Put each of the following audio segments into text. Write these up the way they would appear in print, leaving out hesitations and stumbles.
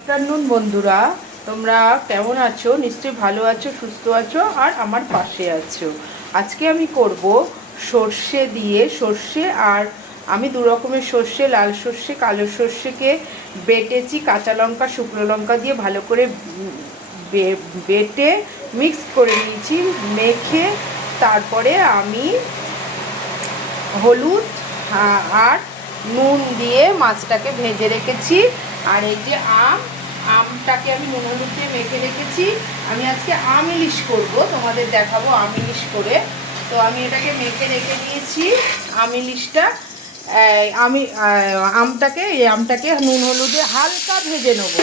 Afternoon বন্ধুরা, তোমরা কেমন আছো? নিশ্চয়ই ভালো আছো, সুস্থ আছো আর আমার পাশে আছো। আজকে আমি করব সর্ষে দিয়ে সর্ষে, আর আমি দু রকমের সর্ষে, লাল সর্ষে কালো সর্ষেকে বেটেছি, কাঁচা লঙ্কা শুকনো লঙ্কা দিয়ে ভালো করে বেটে মিক্স করে নিয়েছি। মেখে তারপরে আমি হলুদ আর নুন দিয়ে মাছটাকে ভেজে রেখেছি। আর এই যে আমটাকে আমি নুন হলুদ দিয়ে মেখে রেখেছি। আমি আজকে আম ইলিশ করবো, তোমাদের দেখাবো আম ইলিশ করে। তো আমি এটাকে মেখে রেখে দিয়েছি আম ইলিশটা। আমি আমটাকে নুন হলুদে হালকা ভেজে নেবো,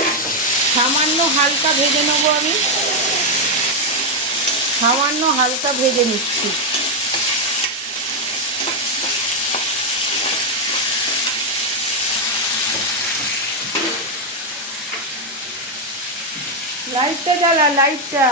সামান্য হালকা ভেজে নেবো। আমি সামান্য হালকা ভেজে নিচ্ছি। লাইটটা জ্বালা, লাইটটা।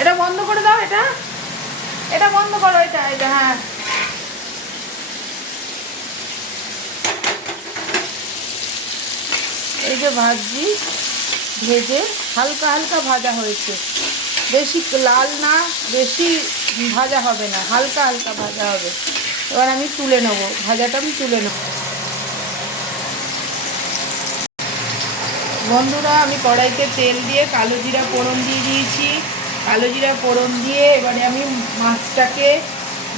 এটা বন্ধ করে দাও, এটা বন্ধ করো, এটা হ্যাঁ। এই যে ভাজি, ভেজে হালকা হালকা ভাজা হয়েছে, বেশি লাল না, বেশি ভাজা হবে না, হালকা হালকা ভাজা হবে। এবার আমি তুলে নেবো, ভাজাটা আমি তুলে নেব। বন্ধুরা, আমি কড়াইতে তেল দিয়ে কালো জিরা ফোড়ন দিয়ে দিয়েছি। কালো জিরা ফোড়ন দিয়ে এবারে আমি মাছটাকে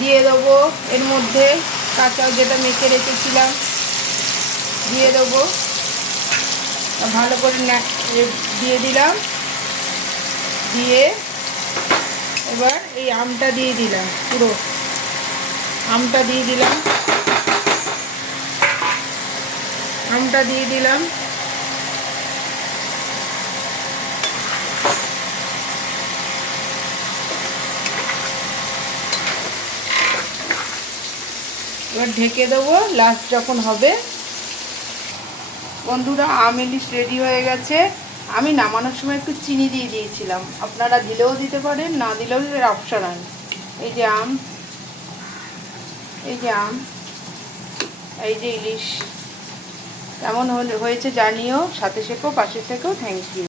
দিয়ে দেবো, এর মধ্যে কাঁচা যেটা মেখে রেখেছিলাম দিয়ে দেবো। ভালো করে দিয়ে দিলাম, দিয়ে এবার এই আমটা দিয়ে দিলাম, পুরো আমটা দিয়ে দিলাম, আমটা দিয়ে দিলাম। এবার ঢেকে দেবো লাস্ট যখন হবে। বন্ধুরা, আম ইলিশ রেডি হয়ে গেছে। আমি নামানোর সময় একটু চিনি দিয়ে দিয়েছিলাম, আপনারা দিলেও দিতে পারেন, না দিলেও অপশনাল। এই যে আম, এই যে আম, এই যে ইলিশ। কেমন হয়েছে জানিও, সাথে থেকেও পাশে থেকেও। Thank you.